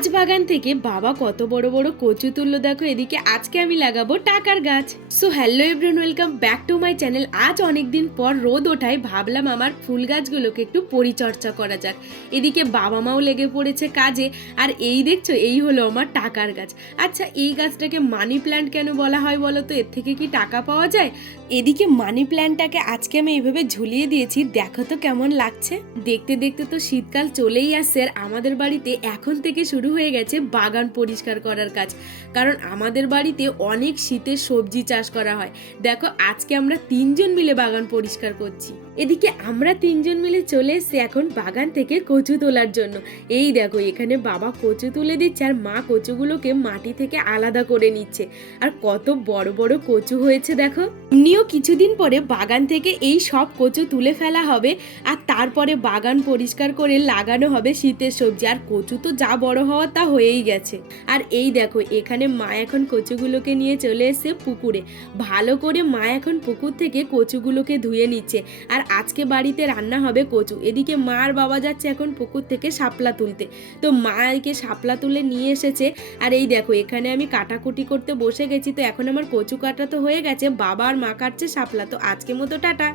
গাছ বাগান থেকে বাবা কত বড় বড় কচু তুললো দেখো। এদিকে আজকে আমি লাগাবো টাকার গাছ। So hello everyone, welcome back to my channel. আজ অনেকদিন পর রোদ ওঠায় ভাবলাম আমার ফুল গাছগুলোকে একটু পরিচর্যা করা যাক। এদিকে বাবা মাও লেগে পড়েছে কাজে। আর এই দেখছো, এই হলো আমার টাকার গাছ। আচ্ছা, এই গাছটাকে মানি প্ল্যান্ট কেন বলা হয় বলো তো? এর থেকে কি টাকা পাওয়া যায়? এদিকে মানি প্ল্যান্টটাকে আজকে আমি এইভাবে ঝুলিয়ে দিয়েছি, দেখো তো কেমন লাগছে। দেখতে দেখতে তো শীতকাল চলেই আসছে, আর আমাদের বাড়িতে এখন থেকে শুরু হয়ে গেছে বাগান পরিষ্কার করার কাজ। কারণ আমাদের বাড়িতে অনেক শীতের সবজি চাষ করা হয়। দেখো, আজকে আমরা 3জন মিলে বাগান পরিষ্কার করছি। এদিকে আমরা 3জন মিলে চলে এসেছি এখন বাগান থেকে কচু তোলার জন্য। এই দেখো, এখানে বাবা কচু তুলে দিচ্ছে আর মা কচুগুলোকে মাটি থেকে আলাদা করে নিচ্ছে। আর কত বড় বড় কচু হয়েছে দেখো। এমনিও কিছুদিন পরে বাগান থেকে এই সব কচু তুলে ফেলা হবে, আর তারপরে বাগান পরিষ্কার করে লাগানো হবে শীতের সবজি। আর কচু তো যা বড় হওয়া তা হয়েই গেছে। আর এই দেখো, এখানে মা এখন কচুগুলোকে নিয়ে চলে এসেছে পুকুরে। ভালো করে মা এখন পুকুর থেকে কচুগুলোকে ধুয়ে নিচ্ছে। আর আজকে বাড়িতে রান্না হবে কচু। এদিকে মা আর বাবা যাচ্ছে এখন পুকুর থেকে শাপলা তুলতে। তো মা এদিকে শাপলা তুলে নিয়ে এসেছে। আর এই দেখো, এখানে আমি কাটাকুটি করতে বসে গেছি। তো এখন আমার কচু কাটা তো হয়ে গেছে, বাবা আর মা কাটছে শাপলা। তো আজকে মতো টাটা।